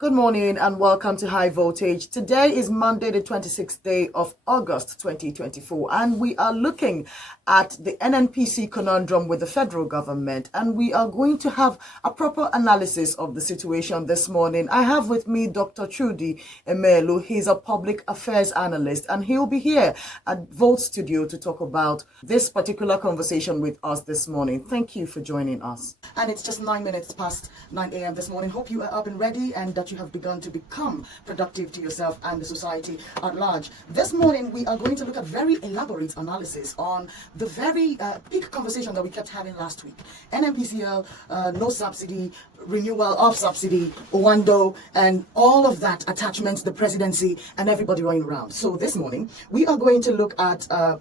Good morning and welcome to High Voltage. Today is Monday, the 26th day of August 2024, and we are looking at the NNPC conundrum with the federal government, and we are going to have a proper analysis of the situation this morning. I have with me Dr. Trudy Emelu. He's a public affairs analyst, and he'll be here at Volt Studio to talk about this particular conversation with us this morning. Thank you for joining us. And it's just 9 minutes past 9 a.m. this morning. Hope you are up and ready and that you have begun to become productive to yourself and the society at large. This morning, we are going to look at very elaborate analysis on the very big conversation that we kept having last week. NNPCL, no subsidy, renewal of subsidy, Owando, and all of that attachments, the presidency, and everybody running around. So this morning, we are going to look at a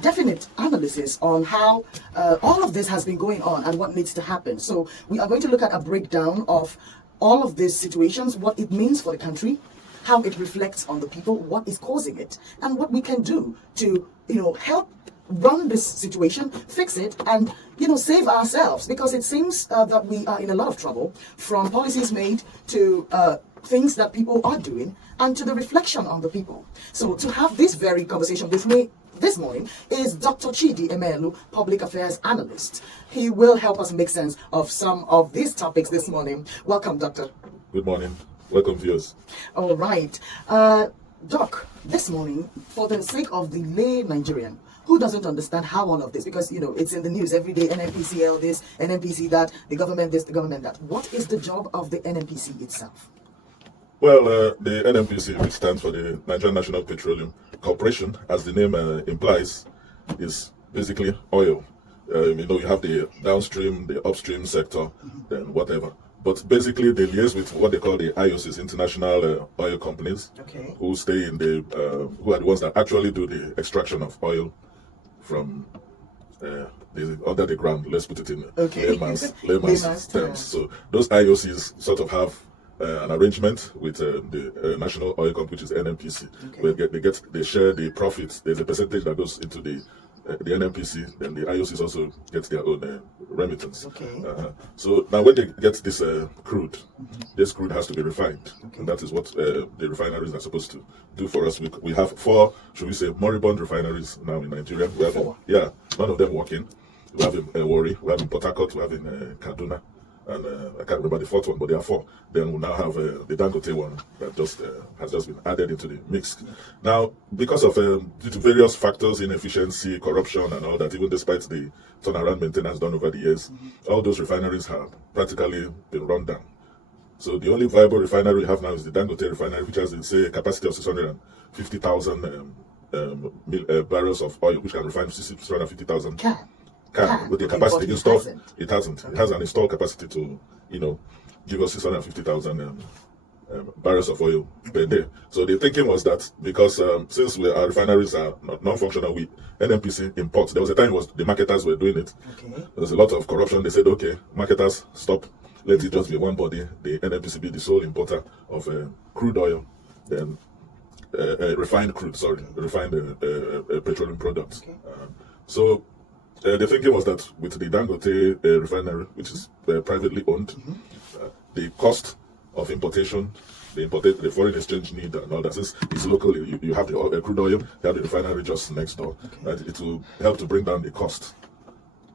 definite analysis on how all of this has been going on and what needs to happen. So we are going to look at a breakdown of all of these situations, what it means for the country, how it reflects on the people, what is causing it, and what we can do to, help run this situation, fix it, and, save ourselves. Because it seems that we are in a lot of trouble, from policies made to things that people are doing, and to the reflection on the people. So to have this very conversation with me this morning is Dr. Chidi Emelu, Public Affairs Analyst. He will help us make sense of some of these topics this morning. Welcome, Doctor. Good morning. Welcome, viewers. All right. Doc, this morning, for the sake of the lay Nigerian, who doesn't understand how all of this, because, it's in the news every day, NNPCL this, NNPC that, the government this, the government that. What is the job of the NNPC itself? Well, the NNPC, which stands for the Nigerian National Petroleum Corporation, as the name implies, is basically oil. You have the downstream, the upstream sector, then whatever. But basically, they liaise with what they call the IOCs, international oil companies, who stay in who are the ones that actually do the extraction of oil from under the ground. Let's put it in layman's terms. So those IOCs sort of have an arrangement with the National Oil Company, which is NNPC, where they share the profits. There's a percentage that goes into the NNPC, then the IOCs also get their own remittance. So now when they get this crude, this crude has to be refined, and that is what the refineries are supposed to do for us. We have four, should we say, moribund refineries now in Nigeria. We have none of them working. We have in Warri, we have in Port Harcourt, we have in Kaduna, and I can't remember the fourth one, but there are four. Then we now have the Dangote one that has just been added into the mix. Now, because of due to various factors, inefficiency, corruption, and all that, even despite the turnaround maintenance done over the years, all those refineries have practically been run down. So the only viable refinery we have now is the Dangote Refinery, which has, a capacity of 650,000 barrels of oil, which can refine 650,000. With the capacity installed, it hasn't. It has an installed capacity to, give us 650,000 barrels of oil per day. So the thinking was that because since our refineries are non-functional, NNPC imports. There was a time the marketers were doing it. There was a lot of corruption. They said, okay, marketers, stop. Let it just be one body. The NNPC be the sole importer of crude oil, then refined petroleum products. So the thinking was that with the Dangote refinery, which is privately owned, the cost of importation, the foreign exchange need and all that, since it's local, you have the crude oil, you have the refinery just next door, it will help to bring down the cost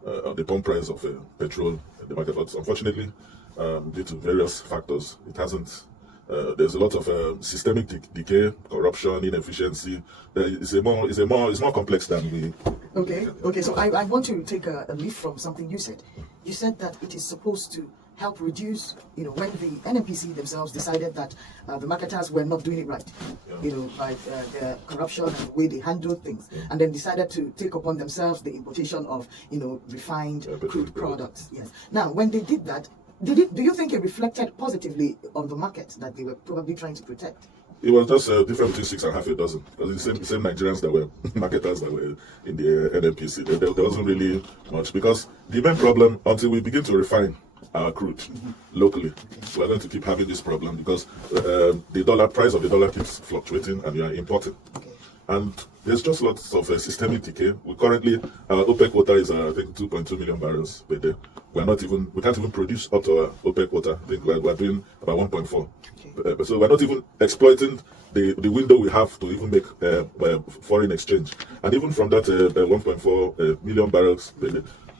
of the pump price of petrol in the market. But unfortunately, due to various factors, it hasn't. There's a lot of systemic decay, corruption, inefficiency. It's more complex than we. Okay. So I want to take a leaf from something you said. You said that it is supposed to help reduce, when the NNPC themselves decided that the marketers were not doing it right, by their corruption and the way they handled things, and then decided to take upon themselves the importation of, refined crude products. Yes. Now, when they did that, do you think it reflected positively on the market that they were probably trying to protect? It was just different between 6 and half a dozen. Because the same Nigerians that were marketers that were in the NNPC. There wasn't really much, because the main problem, until we begin to refine our crude locally, we're going to keep having this problem, because the price of the dollar keeps fluctuating and you are importing. And there's just lots of systemic decay. We currently, our OPEC quota is, I think, 2.2 million barrels per day. we can't even produce up to our OPEC quota. I think we're doing about 1.4. Okay. So we're not even exploiting the window we have to even make foreign exchange. And even from that 1.4 million barrels,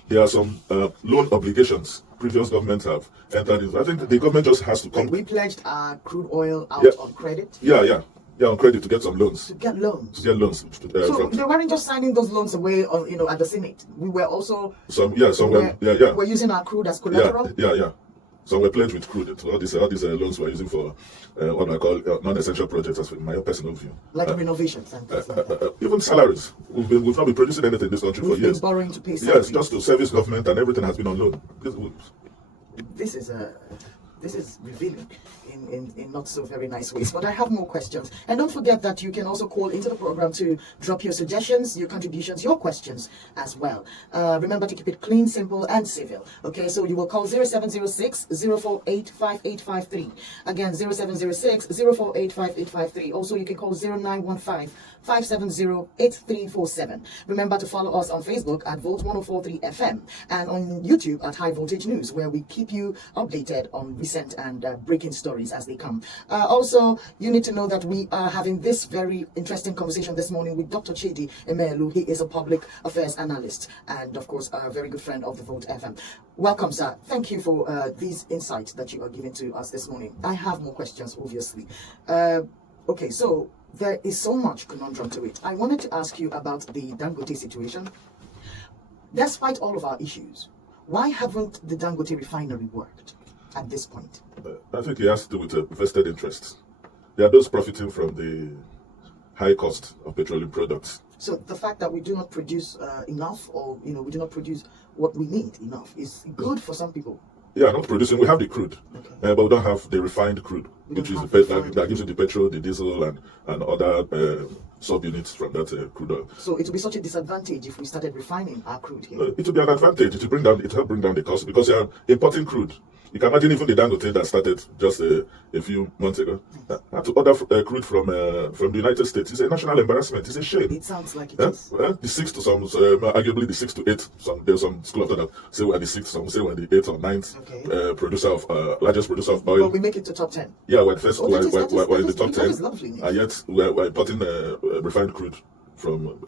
there are some loan obligations previous governments have entered into. I think the government just has to come. We pledged our crude oil out on credit. Yeah, on credit to get some loans. To get loans. So they weren't just signing those loans away, at the Senate. We were also we're using our crude as collateral. Yeah. So we're pledged with crude. So all these loans we're using for what I call non-essential projects, as my own personal view. Like renovations and things like that. Even salaries. We've not been producing anything in this country for years. We've been borrowing to pay salaries. Yes, just to service government, and everything has been on loan. This is revealing in not so very nice ways. But I have more questions. And don't forget that you can also call into the program to drop your suggestions, your contributions, your questions as well. Remember to keep it clean, simple, and civil. Okay, so you will call 0706 048 5853. Again, 0706 048 5853. Also, you can call 0915 570 8347. Remember to follow us on Facebook at Volt 1043 FM and on YouTube at High Voltage News, where we keep you updated on recent and breaking stories as they come. Also, you need to know that we are having this very interesting conversation this morning with Dr. Chidi Emelu. He is a public affairs analyst and, of course, a very good friend of the Volt FM. Welcome, sir. Thank you for these insights that you are giving to us this morning. I have more questions, obviously. Okay, so there is so much conundrum to it. I wanted to ask you about the Dangote situation. Despite all of our issues, why haven't the Dangote Refinery worked at this point? I think it has to do with vested interests. There are those profiting from the high cost of petroleum products. So the fact that we do not produce enough, or we do not produce what we need enough, is good for some people. Yeah, not producing. We have the crude, but we don't have the refined crude, which is that gives you the petrol, the diesel, and other subunits from that crude oil. So it would be such a disadvantage if we started refining our crude here. It would be an advantage. It will help bring down the cost, because you are importing crude. You can imagine even the Dangote that started just a few months ago had to order crude from the United States. It's a national embarrassment. It's a shame. It sounds like it is. The 6 to some, arguably the 6 to 8. There's some school of thought that say we're the 6th, some say we're the 8th or 9th largest producer of oil. But we make it to top 10. Yeah, we're first. We're in the top 10. That is lovely. And yet we're importing refined crude from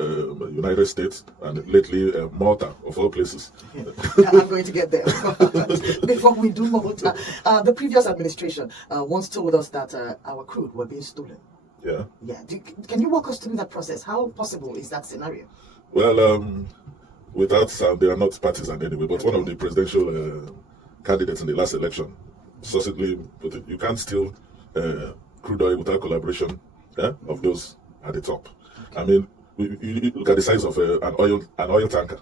United States and lately Malta, of all places. I'm going to get there. Before we do Malta, the previous administration once told us that our crude were being stolen. Yeah. Can you walk us through that process? How possible is that scenario? Well, without they are not partisan anyway, but one of the presidential candidates in the last election succinctly put it: you can't steal crude oil without collaboration of those at the top. I mean, you look at the size of an oil tanker.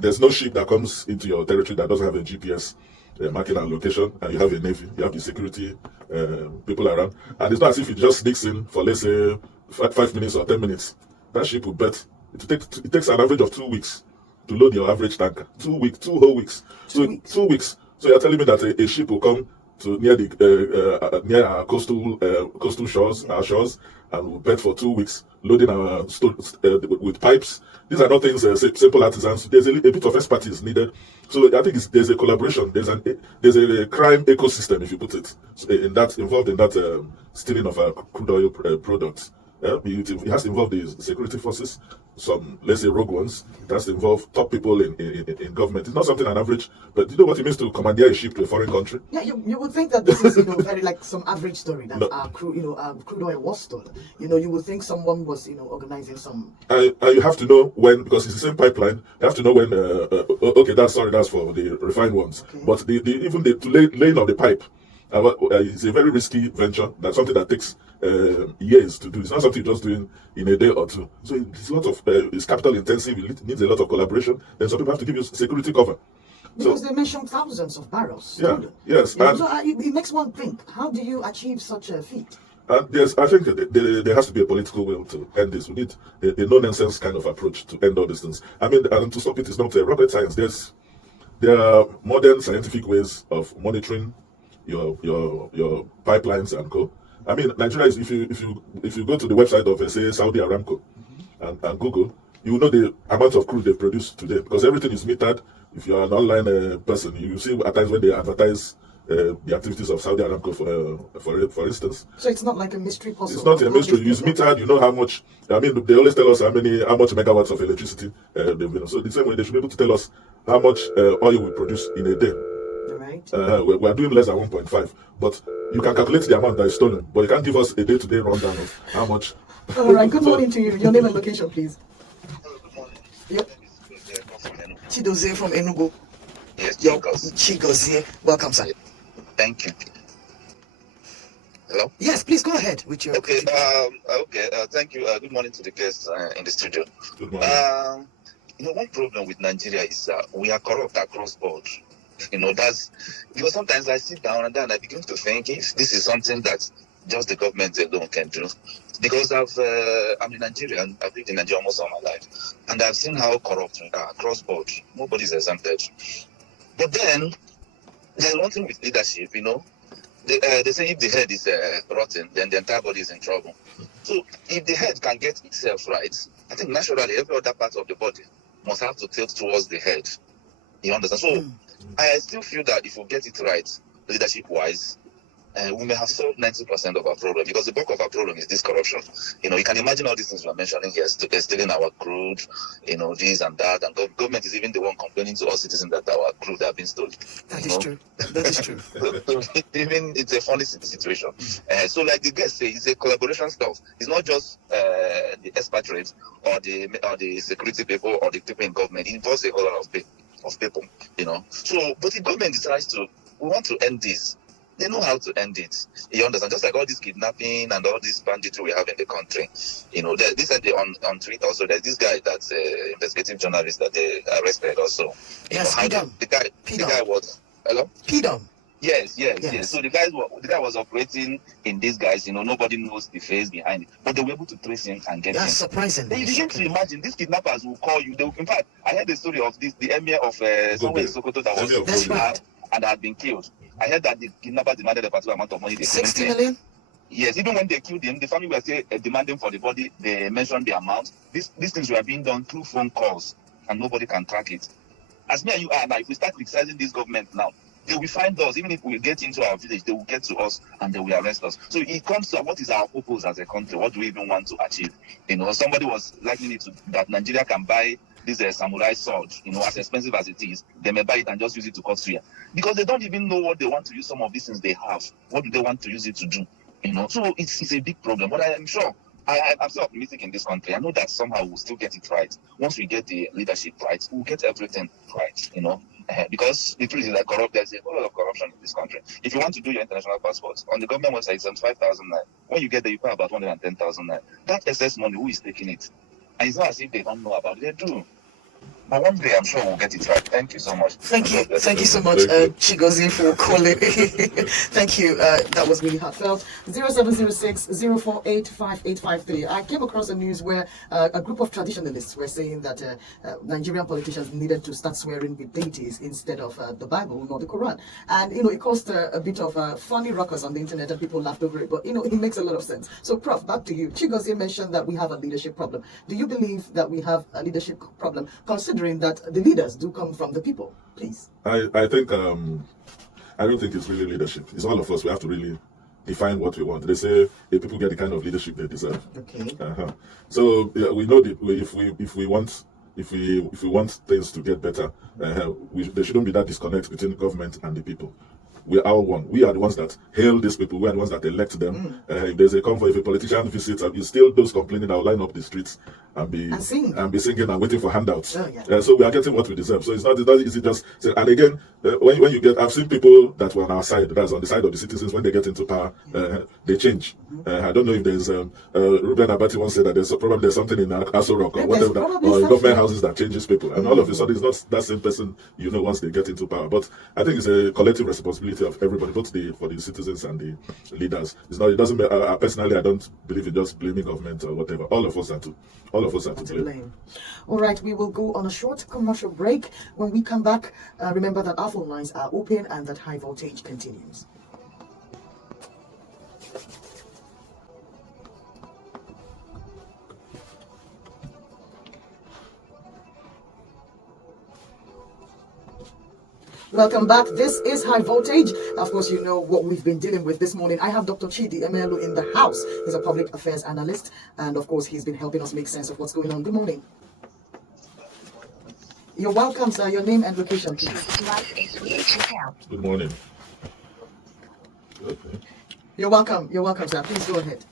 There's no ship that comes into your territory that doesn't have a GPS marking and location, and you have a navy, you have the security people around, and it's not as if it just sneaks in for, let's say, 5 minutes or 10 minutes. That ship will bet. It takes an average of 2 weeks to load your average tanker. 2 weeks, 2 whole weeks. 2 weeks. So you're telling me that a ship will come to near our coastal shores, our shores, and we'll bet for 2 weeks, loading our with pipes. These are not things simple artisans. There's a bit of expertise needed. So I think there's a collaboration. There's a crime ecosystem, if you put it, involved in that stealing of our crude oil products. It has to involve the security forces, some, let's say, rogue ones. It has to involve top people in government. It's not something an average, but you know what it means to commandeer a ship to a foreign country? Yeah, you would think that this is very like some average story, that our crude oil was stolen. You would think someone was organizing some. And you have to know when, because it's the same pipeline. You have to know when. That's for the refined ones. Okay. But even the laying of the pipe. It's a very risky venture. That's something that takes years to do. It's not something you're just doing in a day or two. So it's a lot of it's capital intensive. It needs a lot of collaboration. Then some people have to give you security cover. Because they mentioned thousands of barrels. Yeah. Yes. So it makes one think: how do you achieve such a feat? Yes, I think there has to be a political will to end this. We need a no-nonsense kind of approach to end all these things. I mean, and to stop it is not rocket science. There are modern scientific ways of monitoring your pipelines and co. I mean, Nigeria is, if you go to the website of say Saudi Aramco and Google, you will know the amount of crude they produce today, because everything is metered if you are an online person, you see at times when they advertise the activities of Saudi Aramco, for instance. So it's not like a mystery puzzle. It's not a mystery. You use metered, you know how much. I mean, they always tell us how much megawatts of electricity they've been. So the same way, they should be able to tell us how much oil we produce in a day. Right. We're doing less than 1.5, but you can calculate the amount that is stolen, but you can't give us a day-to-day rundown of how much. All right. Good morning to you. Your name and location, please. Hello, good morning. Yep. Chidozie from Enugu. Yes, Chigozie. Welcome, sir. Thank you. Hello? Yes, please go ahead with your. Okay, thank you. Good morning to the guests in the studio. Good morning. One problem with Nigeria is we are corrupt across board. That's because sometimes I sit down and then I begin to think if this is something that just the government alone can do. Because I'm a Nigerian, I've lived in Nigeria almost all my life, and I've seen how corrupt we are across board. Nobody's exempted. But then there's one thing with leadership, they say if the head is rotten, then the entire body is in trouble. So if the head can get itself right, I think naturally every other part of the body must have to tilt towards the head. You understand? So I still feel that if we get it right, leadership-wise, we may have solved 90% of our problem, because the bulk of our problem is this corruption. You can imagine all these things we're mentioning here, stealing our crude, this and that, and government is even the one complaining to us citizens that our crude have been stolen. That is true. That is true. Even it's a funny situation. So like the guys say, it's a collaboration stuff. It's not just the expatriates or the security people or the people in government. It involves a whole lot of people, So, but the government decides we want to end this. They know how to end it. You understand? Just like all this kidnapping and all this banditry we have in the country. They said on Twitter also, there's this guy that's an investigative journalist that they arrested also. Yes, Pidam. The guy was, hello? Pidam. Yes. So the guy was operating in disguise. Nobody knows the face behind it, but they were able to trace him and get him. That's surprising. Then you begin to imagine these kidnappers will call you. In fact, I heard the story of the emir of somewhere in Sokoto that was kidnapped and had been killed. I heard that the kidnappers demanded a particular amount of money. 60 million? Yes, even when they killed him, the family were still demanding for the body. They mentioned the amount. These things were being done through phone calls, and nobody can track it. As me and you are now, if we start criticizing this government now, they will find us. Even if we get into our village, they will get to us and they will arrest us. So it comes to what is our purpose as a country? What do we even want to achieve? Somebody was likening it to that Nigeria can buy this samurai sword, as expensive as it is. They may buy it and just use it to cut Syria, because they don't even know what they want to use some of these things they have. What do they want to use it to do? So it's a big problem. But I am sure I'm still optimistic in this country. I know that somehow we'll still get it right. Once we get the leadership right, we'll get everything right, because the truth is that there's a whole lot of corruption in this country. If you want to do your international passport, on the government website, it's 75,000 naira. When you get there, you pay about 110,000 naira. That excess money, who is taking it? And it's not as if they don't know about it. They do. But one day, I'm sure we'll get it right. Thank you so much. Thank you so much, Chigozie, for calling. Thank you. That was really heartfelt. 0706-048-5853. I came across a news where a group of traditionalists were saying that Nigerian politicians needed to start swearing with deities instead of the Bible, not the Quran. And, it caused a bit of funny ruckus on the internet and people laughed over it. But, it makes a lot of sense. So, Prof, back to you. Chigozie mentioned that we have a leadership problem. Do you believe that we have a leadership problem, considering that the leaders do come from the people? Please. I think I don't think it's really leadership. It's all of us. We have to really define what we want. They say people get the kind of leadership they deserve. Okay. So we know that if we want things to get better, there shouldn't be that disconnect between the government and the people. We are one. We are the ones that hail these people. We are the ones that elect them. If there's a convoy, if a politician visits, it's still those complaining that will line up the streets and be singing and waiting for handouts. So we are getting what we deserve. So it's not easy just say. And again, when you get, I've seen people that were on our side, that's on the side of the citizens, when they get into power, they change. I don't know if there's Ruben Abati once said that there's something in Aso Rock or whatever, or in government houses that changes people, and all of a sudden it's not that same person once they get into power. But I think it's a collective responsibility of everybody, both for the citizens and the leaders. It doesn't matter. Personally, I don't believe in just blaming government or whatever. All of us are to blame. All right, we will go on a short commercial break. When we come back, remember that our phone lines are open and that high voltage continues. Welcome back. This is High Voltage. Of course, you know what we've been dealing with this morning. I have Dr. Chidi Emelu in the house. He's a public affairs analyst, and of course, he's been helping us make sense of what's going on. Good morning. You're welcome, sir. Your name and location, please. Good morning. Okay. You're welcome. You're welcome, sir. Please go ahead.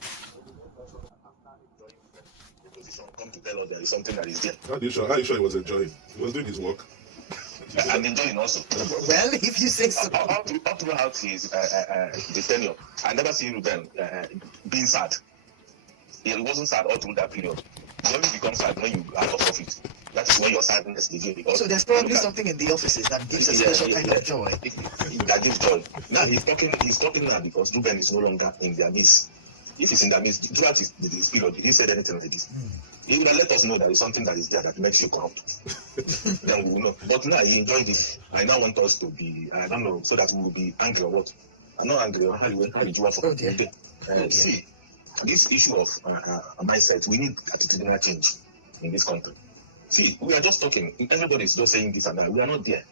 Come to tell us there is something that is there. How are you sure he was enjoying? He was doing his work. And enjoying also. Well, if you say so. Up throughout his the tenure, I never seen Ruben being sad. He wasn't sad all through that period. You only become sad when you are out of office. That is when your sadness begins. Because So there's probably something in the offices that gives a special kind of joy. That gives joy. Now he's talking now because Ruben is no longer in their midst. If he's in their midst, throughout his period, he didn't say anything like this. He will let us know there is something that is there that makes you corrupt. Then we will know. But now he enjoyed it. I now want us to be, I don't know, so that we will be angry or what. I'm not angry. How did you want for today? See, this issue of mindset, we need attitudinal change in this country. See, we are just talking. Everybody is just saying this and that. We are not there.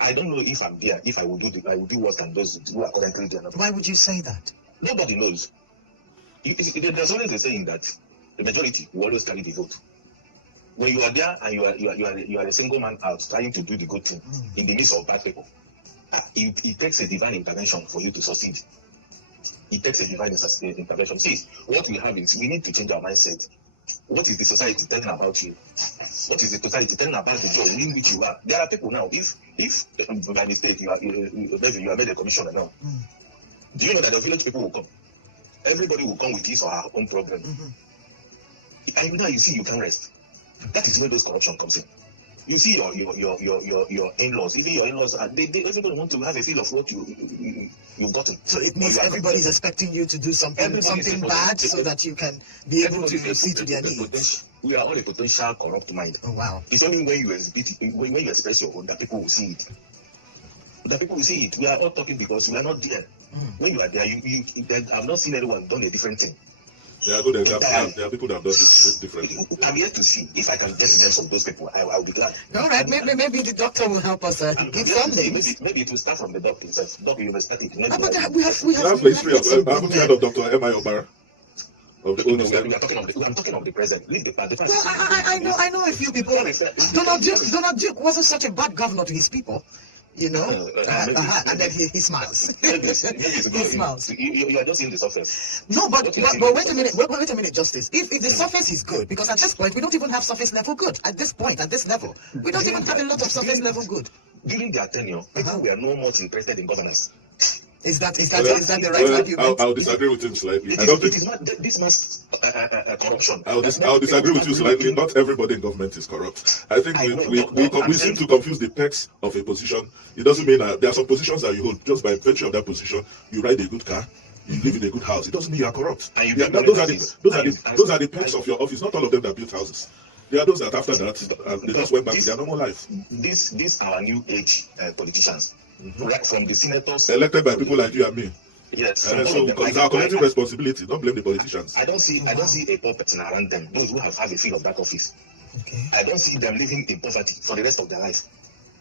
I don't know if I'm there. If I will do worse than those who are currently there. Why would you say that? Nobody knows. There's always a saying that the majority will always carry the vote. When you are there and you are a single man out trying to do the good thing in the midst of bad people, it takes a divine intervention for you to succeed. It takes a divine intervention. See, what we have is we need to change our mindset. What is the society telling about you? What is the society telling about the job in which you are? There are people now. If by mistake you are made a commissioner now, do you know that the village people will come? Everybody will come with his or her own problem. And now you see you can rest. That is where those corruption comes in. You see your in-laws, even your in-laws, everybody want to have a feel of what you've gotten. So it means everybody's expecting you to do something bad so that you can be able to see to their needs. We are all a potential corrupt mind. Oh wow! It's only when you express your own that people will see it. That people will see it. We are all talking because we are not there. When you are there, I've not seen anyone done a different thing. There are good examples. There are people that have done this differently. I'm here to see. If I can get names of those people, I'll be glad. All right, maybe the doctor will help us give some names. Maybe it will start from the doctor himself. Doctor, you will start it. But we have the history of. I haven't heard of Dr. M.I. Obara. Of the old I'm talking of the present. Leave the past. Well, I know a few people. Donald Duke wasn't such a bad governor to his people. You know, and then he smiles. Maybe He smiles. You are just in the surface. No, but wait a minute. Wait a minute, Justice. If the surface is good, because at this point we don't even have surface level good. At this point, at this level, we don't even have a lot of surface level good. During their tenure, people were no more interested in governance. Is that the right argument? I'll disagree with him slightly. It is not this mass corruption. I'll disagree with you slightly. Not everybody in government is corrupt. I think we seem to confuse the perks of a position. It doesn't mean there are some positions that you hold just by virtue of that position. You ride a good car, you live in a good house. It doesn't mean you are corrupt. Those are the perks of your office. Not all of them that built houses. There are those that after that they just went back to their normal life. These are new age politicians. Right from the senators elected by people like you and me. Yes. So it's our collective responsibility. Don't blame the politicians. I don't see a poor person around them. Those who have a feel of that office. Okay. I don't see them living in poverty for the rest of their life.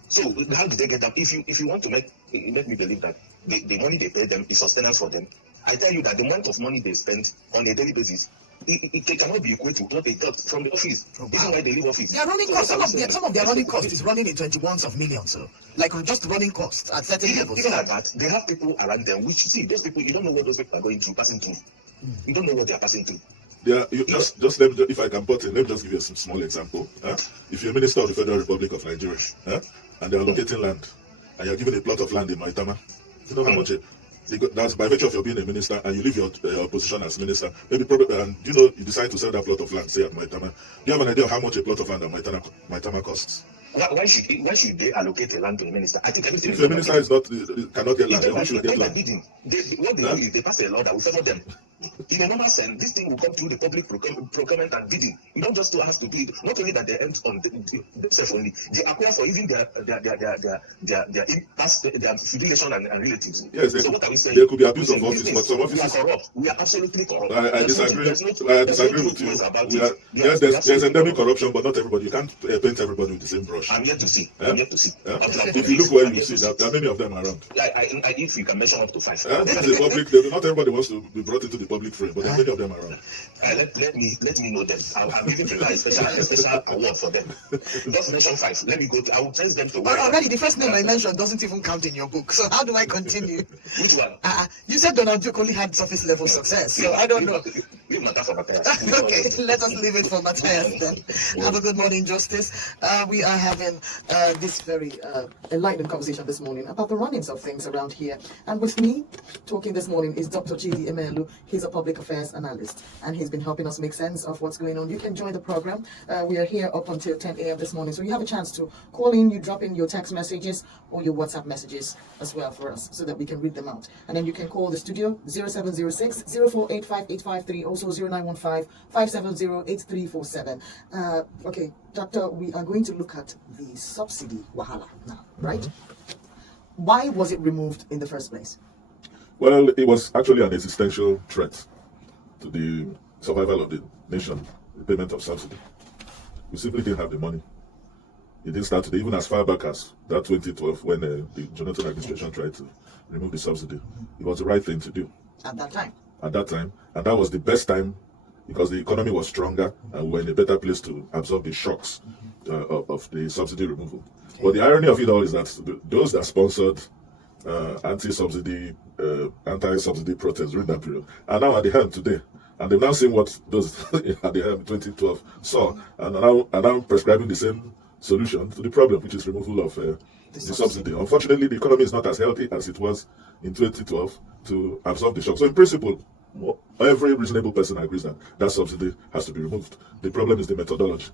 So how did they get that? If you want to make me believe that the money they pay them is sustenance for them, I tell you that the amount of money they spend on a daily basis, it cannot be equated to what they got from the office. Oh, wow. This is why they leave office. Their running costs, some of their running costs is running in 21s of millions. So, like just running costs at certain levels. Even like that, they have people around them, which see those people, you don't know what those people are passing through. You don't know what they are passing through. Yeah, just let me, if I can put in, let me just give you a small example. If you're a minister of the Federal Republic of Nigeria, and they're allocating land, and you're given a plot of land in Maitama, you know how much that's by virtue of your being a minister, and you leave your position as minister. Maybe and you decide to sell that plot of land, say at Maitama. Do you have an idea of how much a plot of land at Maitama costs? Why should they allocate a land to a minister? I think everything. If the minister cannot get land, then why should they get land? What they do is they pass a law that will favor them. In a normal sense, this thing will come through the public procurement and bidding. You don't just have to do it. Not only that they end on themselves only, they acquire for even their affiliation and relatives. Yes, so what are we saying? There could be abuse of office, but some offices we are corrupt. We are absolutely corrupt. I disagree. I disagree with you. Yes, there's endemic corruption, but not everybody. You can't paint everybody with the same brush. I'm yet to see. I'm yet to see. If you look where you see that there are many of them around. If you can mention up to 5. This is a public. Not everybody wants to be brought into the public frame, but there are many of them around. Let me know them. I'm even preparing a special award for them. Just mention 5. Let me go to. I will trace them to. Already, the first name I mentioned doesn't even count in your book. So how do I continue? Which one? You said Donald Duke only had surface level success, so I don't know. Leave matter for Matthias. Okay, let us leave it for Matthias then. Have a good morning, Justice. We are having this very enlightening conversation this morning about the runnings of things around here. And with me, talking this morning is Dr. Chidi Emelu. He's a public affairs analyst, and he's been helping us make sense of what's going on. You can join the program. We are here up until 10 a.m. this morning, so you have a chance to call in, you drop in your text messages or your WhatsApp messages as well for us, so that we can read them out. And then you can call the studio 0706 0485853, also 0915 570 8347. Okay, Doctor, we are going to look at the subsidy wahala now, right? Why was it removed in the first place? Well, it was actually an existential threat to the survival of the nation, the payment of subsidy. We simply didn't have the money. It didn't start today, even as far back as that 2012 when the Jonathan administration tried to remove the subsidy. It was the right thing to do. At that time? At that time. And that was the best time because the economy was stronger and we were in a better place to absorb the shocks of the subsidy removal. Okay. But the irony of it all is that those that sponsored anti-subsidy protests during that period are now at the helm today. And they've now seen what those at the helm in 2012 saw and are now prescribing the same solution to the problem, which is removal of the subsidy. Unfortunately, the economy is not as healthy as it was in 2012 to absorb the shock. So in principle, every reasonable person agrees that that subsidy has to be removed. The problem is the methodology.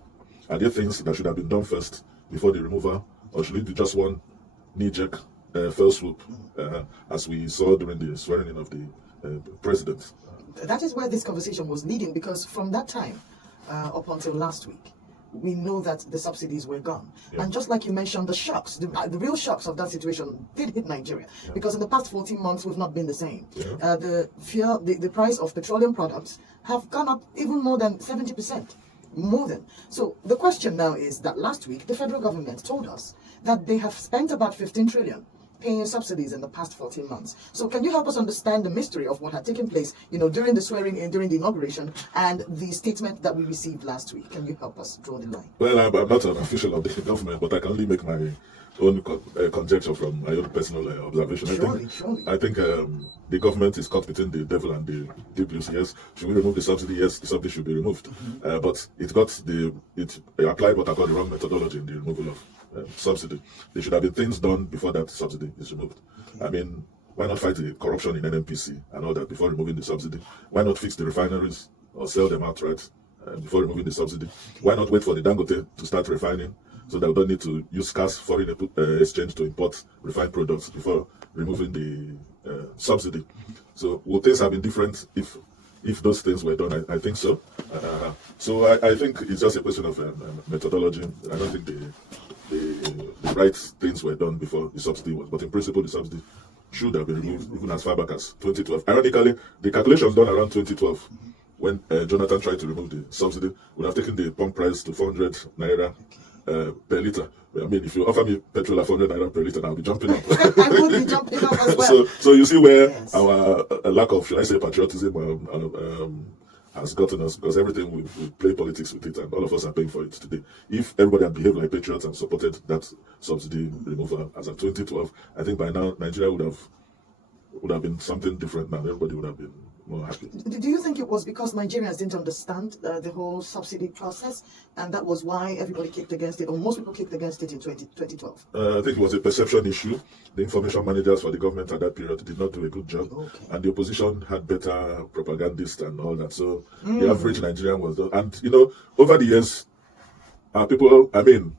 Are there things that should have been done first before the removal, or should it be just one knee-jerk fell swoop, as we saw during the swearing in of the president? That is where this conversation was leading, because from that time up until last week, we know that the subsidies were gone. Yeah. And just like you mentioned, the shocks, the real shocks of that situation did hit Nigeria. Yeah. Because in the past 14 months, we've not been the same. Yeah. The price of petroleum products have gone up even more than 70%. More than. So the question now is that last week, the federal government told us that they have spent about 15 trillion paying subsidies in the past 14 months. So can you help us understand the mystery of what had taken place, during the swearing in, during the inauguration, and the statement that we received last week? Can you help us draw the line? Well, I'm not an official of the government, but I can only make my own conjecture from my own personal observation. Surely. I think the government is caught between the devil and the deep blue sea. Yes, should we remove the subsidy? Yes, the subsidy should be removed. But it applied what I call the wrong methodology in the removal of subsidy. There should have been things done before that subsidy is removed. Okay. I mean, why not fight the corruption in NNPC and all that before removing the subsidy? Why not fix the refineries or sell them outright before removing the subsidy? Why not wait for the Dangote to start refining so that we don't need to use scarce foreign exchange to import refined products before removing the subsidy? So would things have been different if those things were done? I think so. So I think it's just a question of methodology. I don't think the right things were done before the subsidy was. But in principle, the subsidy should have been removed even as far back as 2012. Ironically, the calculations done around 2012 when Jonathan tried to remove the subsidy would have taken the pump price to 400 naira per litre. I mean, if you offer me petrol at 400 naira per litre, I'll be jumping up. I will be jumping up as well. So you see where our lack of, should I say, patriotism has gotten us, because everything we play politics with it, and all of us are paying for it today. If everybody had behaved like patriots and supported that subsidy removal as of 2012, I think by now Nigeria would have been something different. Now everybody would have been more happy. Do you think it was because Nigerians didn't understand the whole subsidy process, and that was why everybody kicked against it, or most people kicked against it in 2012? I think it was a perception issue. The information managers for the government at that period did not do a good job, and the opposition had better propagandists and all that. So the average Nigerian was done. And over the years, people, I mean,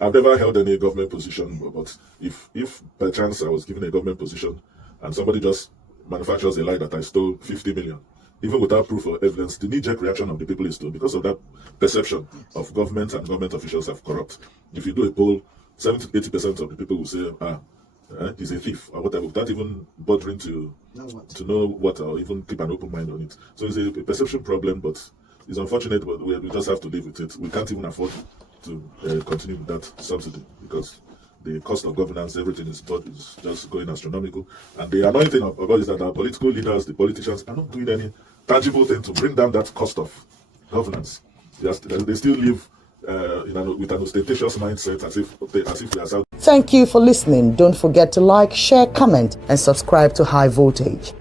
I've never held any government position, but if by chance I was given a government position and somebody just manufactures a lie that I stole 50 million, even without proof or evidence, the knee-jerk reaction of the people is to, because of that perception of government and government officials as corrupt. If you do a poll, 70 to 80% of the people will say, he's a thief or whatever, without even bothering to know what or even keep an open mind on it. So it's a perception problem, but it's unfortunate, but we just have to live with it. We can't even afford to continue with that subsidy because the cost of governance, everything is just going astronomical. And the annoying thing about it is that our political leaders, the politicians, are not doing any tangible thing to bring down that cost of governance. They still live with an ostentatious mindset as if they are South. Thank you for listening. Don't forget to like, share, comment, and subscribe to High Voltage.